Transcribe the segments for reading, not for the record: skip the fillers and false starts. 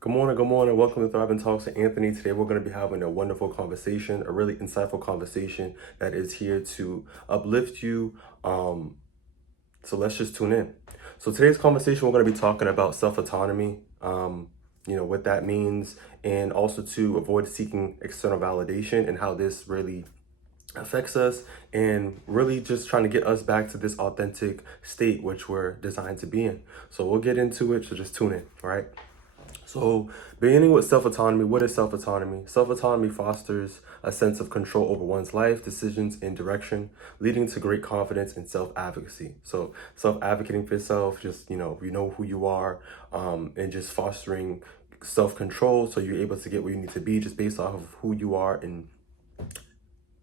Good morning, good morning. Welcome to Thriving Talks with Anthony. Today we're going to be having a wonderful conversation, a really insightful conversation that is here to uplift you. So let's just tune in. So today's conversation, we're going to be talking about self-autonomy, what that means, and also to avoid seeking external validation and how this really affects us and really just trying to get us back to this authentic state which we're designed to be in. So we'll get into it, so just tune in, all right? So, beginning with self-autonomy, what is self-autonomy? Self-autonomy fosters a sense of control over one's life, decisions, and direction, leading to great confidence and self-advocacy. So, self-advocating for yourself, just, you know who you are, and just fostering self-control so you're able to get where you need to be just based off of who you are and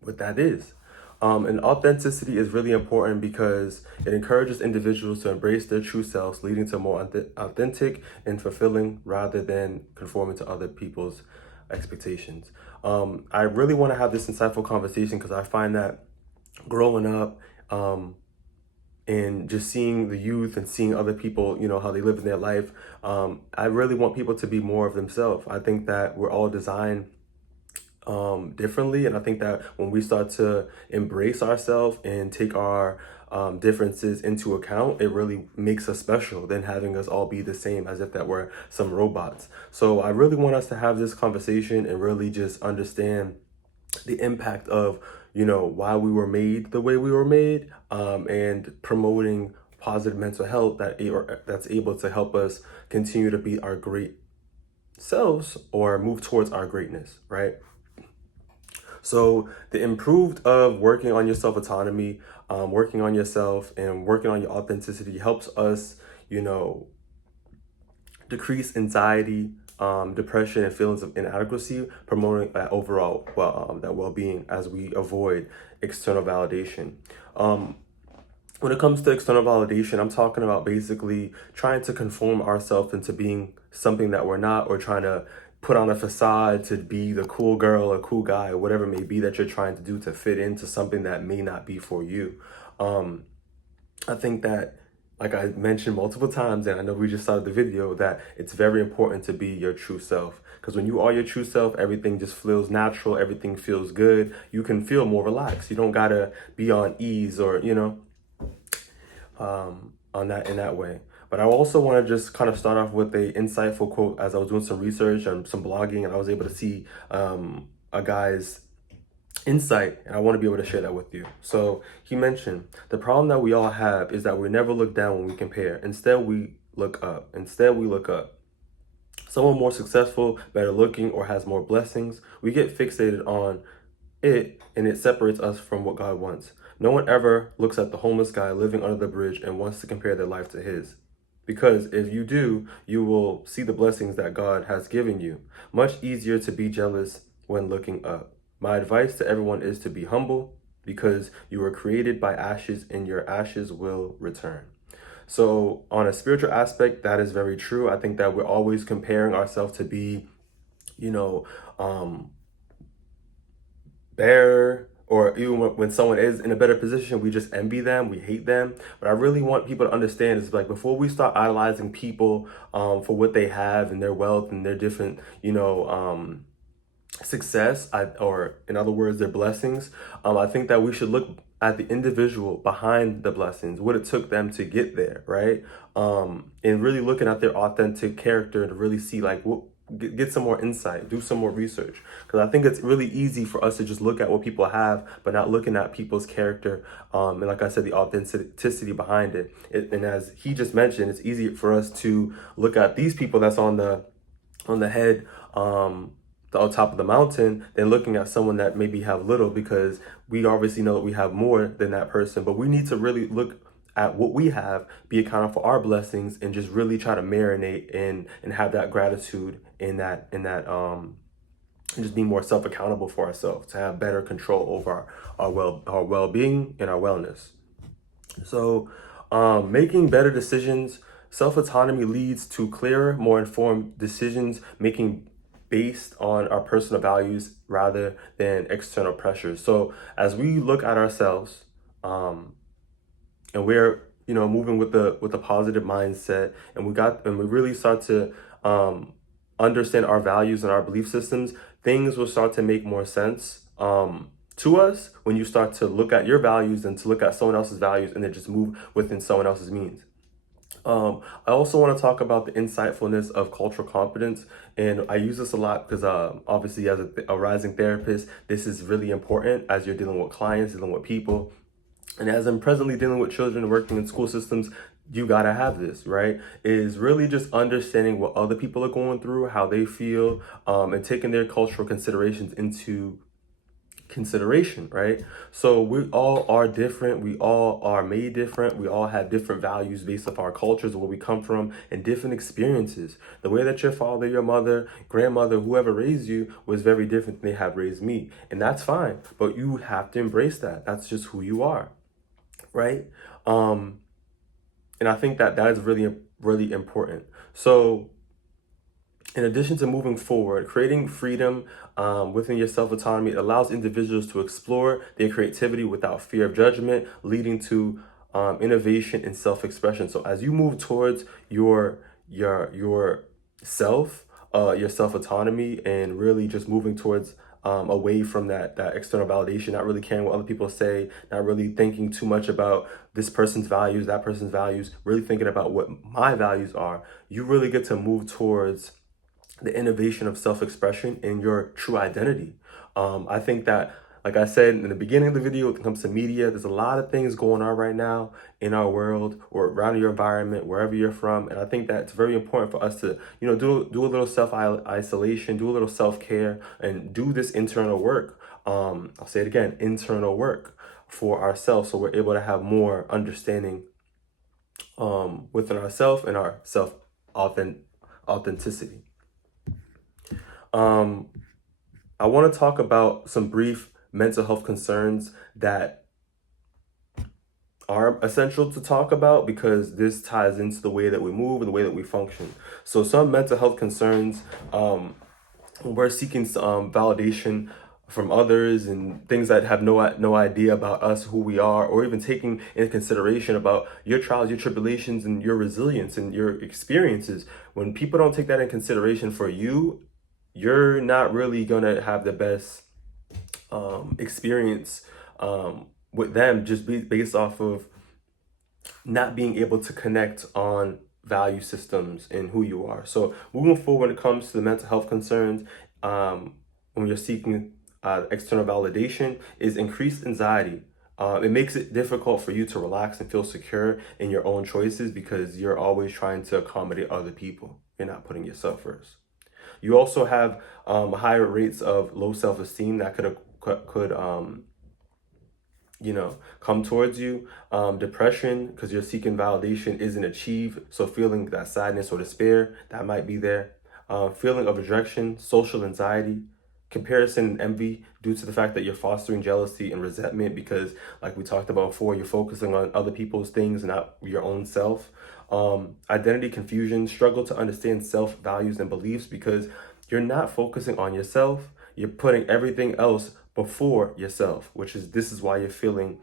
what that is. And authenticity is really important because it encourages individuals to embrace their true selves, leading to more authentic and fulfilling rather than conforming to other people's expectations. I really want to have this insightful conversation because I find that growing up and just seeing the youth and seeing other people, how they live in their life, I really want people to be more of themselves. I think that we're all designed differently. And I think that when we start to embrace ourselves and take our differences into account, it really makes us special than having us all be the same as if that were some robots. So I really want us to have this conversation and really just understand the impact of, why we were made the way we were made, and promoting positive mental health that's able to help us continue to be our great selves or move towards our greatness, right? So the improved of working on your self-autonomy, working on yourself and working on your authenticity helps us, decrease anxiety, depression, and feelings of inadequacy, promoting that overall that well-being as we avoid external validation. When it comes to external validation, I'm talking about basically trying to conform ourselves into being something that we're not, or trying to put on a facade to be the cool girl or cool guy or whatever it may be that you're trying to do to fit into something that may not be for you. I think that, like I mentioned multiple times, and I know we just started the video, that it's very important to be your true self. Because when you are your true self, everything just feels natural, everything feels good. You can feel more relaxed. You don't gotta be on ease or, on that in that way. But I also want to just kind of start off with a insightful quote as I was doing some research and some blogging, and I was able to see a guy's insight, and I want to be able to share that with you. So he mentioned the problem that we all have is that we never look down when we compare. Instead, we look up. Someone more successful, better looking, or has more blessings, we get fixated on it, and it separates us from what God wants. No one ever looks at the homeless guy living under the bridge and wants to compare their life to his. Because if you do, you will see the blessings that God has given you. Much easier to be jealous when looking up. My advice to everyone is to be humble because you were created by ashes and your ashes will return. So on a spiritual aspect, that is very true. I think that we're always comparing ourselves to be, you know, better, or even when someone is in a better position, we just envy them, we hate them. But I really want people to understand is, like, before we start idolizing people for what they have and their wealth and their different, success, or in other words, their blessings, I think that we should look at the individual behind the blessings, what it took them to get there, right? And really looking at their authentic character to really see, like, what, get some more insight, do some more research. Because I think it's really easy for us to just look at what people have, but not looking at people's character. And like I said, the authenticity behind it. And as he just mentioned, it's easy for us to look at these people that's on the head, on top of the mountain, than looking at someone that maybe have little, because we obviously know that we have more than that person. But we need to really look at what we have, be accountable for our blessings, and just really try to marinate and have that gratitude and just being more self-accountable for ourselves, to have better control over our well-being and our wellness. So making better decisions, self-autonomy leads to clearer, more informed decisions making based on our personal values rather than external pressures. So as we look at ourselves, and we're, moving with the positive mindset, and we really start to understand our values and our belief systems, things will start to make more sense to us when you start to look at your values and to look at someone else's values and then just move within someone else's means. I also want to talk about the insightfulness of cultural competence, and I use this a lot because obviously as a rising therapist, this is really important as you're dealing with clients, dealing with people. And as I'm presently dealing with children working in school systems, you gotta have this, right? Is really just understanding what other people are going through, how they feel, and taking their cultural considerations into consideration, right? So we all are different. We all are made different. We all have different values based off our cultures, where we come from, and different experiences. The way that your father, your mother, grandmother, whoever raised you was very different than they have raised me. And that's fine. But you have to embrace that. That's just who you are, right? And I think that that is really, really important. So in addition to moving forward, creating freedom within your self-autonomy allows individuals to explore their creativity without fear of judgment, leading to innovation and self-expression. So as you move towards your self, your self-autonomy, and really just moving towards away from that external validation, not really caring what other people say, not really thinking too much about this person's values, that person's values, really thinking about what my values are, you really get to move towards the innovation of self-expression and your true identity. I think that, like I said in the beginning of the video, when it comes to media, there's a lot of things going on right now in our world or around your environment, wherever you're from. And I think that it's very important for us to, do a little self-isolation, do a little self-care, and do this internal work. I'll say it again, internal work for ourselves, so we're able to have more understanding within ourselves and our authenticity. I want to talk about some brief mental health concerns that are essential to talk about, because this ties into the way that we move and the way that we function. So some mental health concerns, when we're seeking validation from others and things that have no idea about us, who we are, or even taking into consideration about your trials, your tribulations, and your resilience and your experiences. When people don't take that in consideration for you, you're not really gonna have the best experience with them, just based off of not being able to connect on value systems and who you are. So moving forward, when it comes to the mental health concerns, when you're seeking external validation, is increased anxiety. It makes it difficult for you to relax and feel secure in your own choices, because you're always trying to accommodate other people. You're not putting yourself first. You also have higher rates of low self-esteem that could come towards you. Depression, because you're seeking validation, isn't achieved. So feeling that sadness or despair that might be there. Feeling of rejection, social anxiety, comparison and envy, due to the fact that you're fostering jealousy and resentment, because like we talked about before, you're focusing on other people's things and not your own self. Identity confusion, struggle to understand self values and beliefs, because you're not focusing on yourself. You're putting everything else before yourself, this is why you're feeling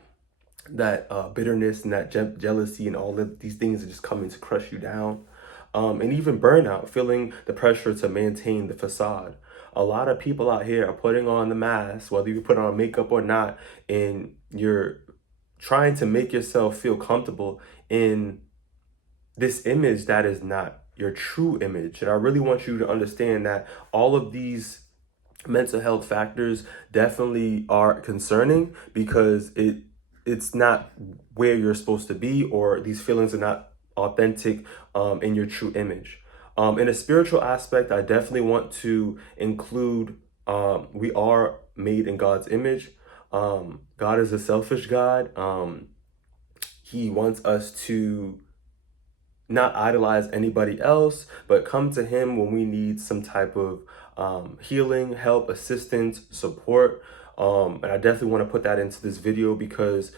that bitterness and that jealousy, and all of these things are just coming to crush you down. And even burnout, feeling the pressure to maintain the facade. A lot of people out here are putting on the mask, whether you put on makeup or not, and you're trying to make yourself feel comfortable in this image that is not your true image. And I really want you to understand that all of these mental health factors definitely are concerning, because it's not where you're supposed to be, or these feelings are not authentic in your true image. In a spiritual aspect, I definitely want to include we are made in God's image. God is a selfish God. He wants us to not idolize anybody else, but come to him when we need some type of healing, help, assistance, support. And I definitely want to put that into this video, because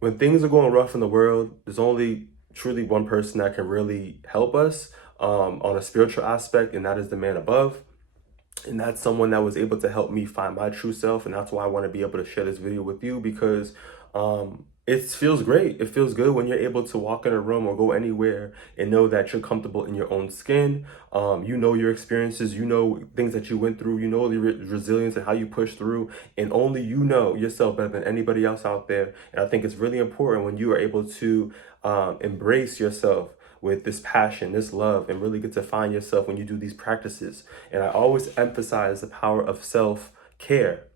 when things are going rough in the world, there's only truly one person that can really help us on a spiritual aspect, and that is the man above. And that's someone that was able to help me find my true self. And that's why I want to be able to share this video with you, because it feels great. It feels good when you're able to walk in a room or go anywhere and know that you're comfortable in your own skin. You know your experiences, you know things that you went through, you know the resilience and how you push through, and only you know yourself better than anybody else out there. And I think it's really important when you are able to embrace yourself with this passion, this love, and really get to find yourself when you do these practices. And I always emphasize the power of self-care,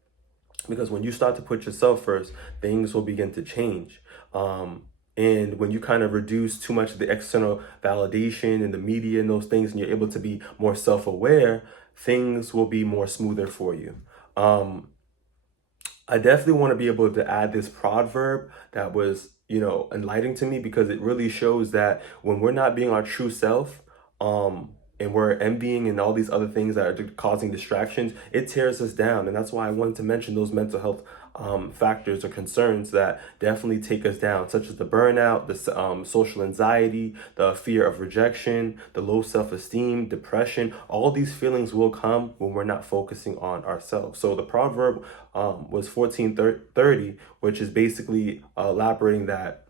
because when you start to put yourself first, things will begin to change. And when you kind of reduce too much of the external validation and the media and those things, and you're able to be more self-aware, things will be more smoother for you. I definitely want to be able to add this proverb that was, enlightening to me, because it really shows that when we're not being our true self, and we're envying and all these other things that are causing distractions, it tears us down. And that's why I wanted to mention those mental health factors or concerns that definitely take us down, such as the burnout, the social anxiety, the fear of rejection, the low self-esteem, depression. All these feelings will come when we're not focusing on ourselves. So the proverb was 14:30, which is basically elaborating that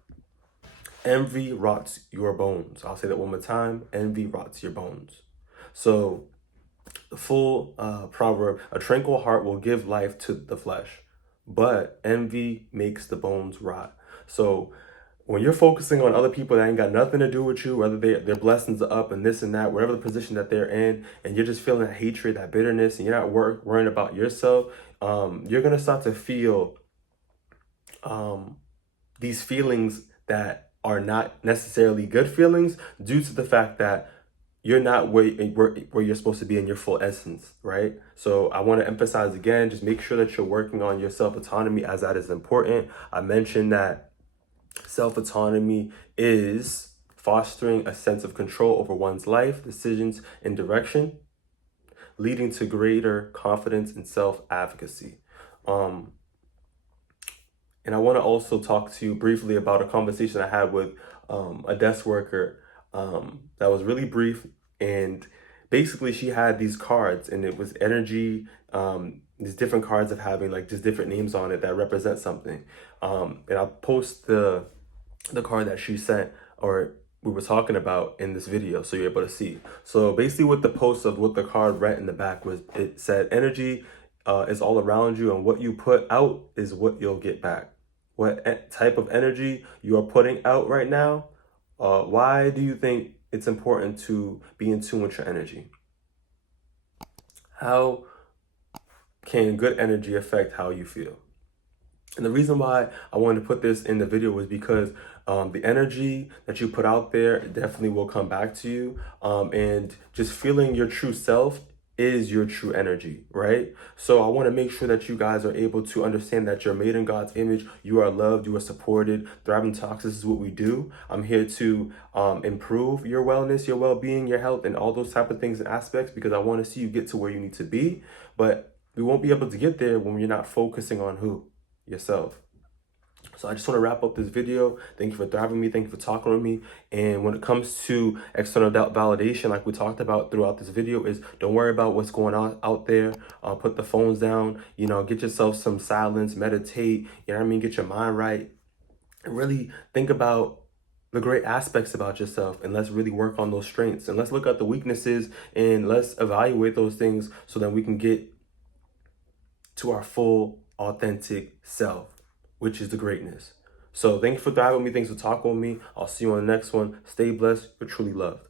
envy rots your bones. I'll say that one more time. Envy rots your bones. So the full proverb: a tranquil heart will give life to the flesh, but envy makes the bones rot. So when you're focusing on other people that ain't got nothing to do with you, whether their blessings are up and this and that, whatever the position that they're in, and you're just feeling that hatred, that bitterness, and you're not worrying about yourself, you're going to start to feel these feelings that are not necessarily good feelings, due to the fact that you're not where you're supposed to be in your full essence, right? So I want to emphasize again, just make sure that you're working on your self-autonomy, as that is important. I mentioned that self-autonomy is fostering a sense of control over one's life, decisions, and direction, leading to greater confidence and self-advocacy. And I want to also talk to you briefly about a conversation I had with a desk worker that was really brief. And basically, she had these cards, and it was energy, these different cards of having like just different names on it that represent something. And I'll post the card that she sent, or we were talking about, in this video, so you're able to see. So basically what the post of what the card read in the back was, it said energy is all around you, and what you put out is what you'll get back. What type of energy you are putting out right now? Why do you think it's important to be in tune with your energy? How can good energy affect how you feel? And the reason why I wanted to put this in the video was because the energy that you put out there definitely will come back to you. And just feeling your true self is your true energy, right? So I want to make sure that you guys are able to understand that you're made in God's image. You are loved. You are supported. Thriving Talks, this is what we do. I'm here to improve your wellness, your well-being, your health, and all those type of things and aspects, because I want to see you get to where you need to be. But we won't be able to get there when you're not focusing on who? Yourself. So I just want to wrap up this video. Thank you for thriving me. Thank you for talking with me. And when it comes to external validation, like we talked about throughout this video, is don't worry about what's going on out there. Put the phones down, get yourself some silence, meditate, you know what I mean? Get your mind right, and really think about the great aspects about yourself, and let's really work on those strengths, and let's look at the weaknesses, and let's evaluate those things so that we can get to our full authentic self, which is the greatness. So thank you for thriving with me. Thanks for talking with me. I'll see you on the next one. Stay blessed. You're truly loved.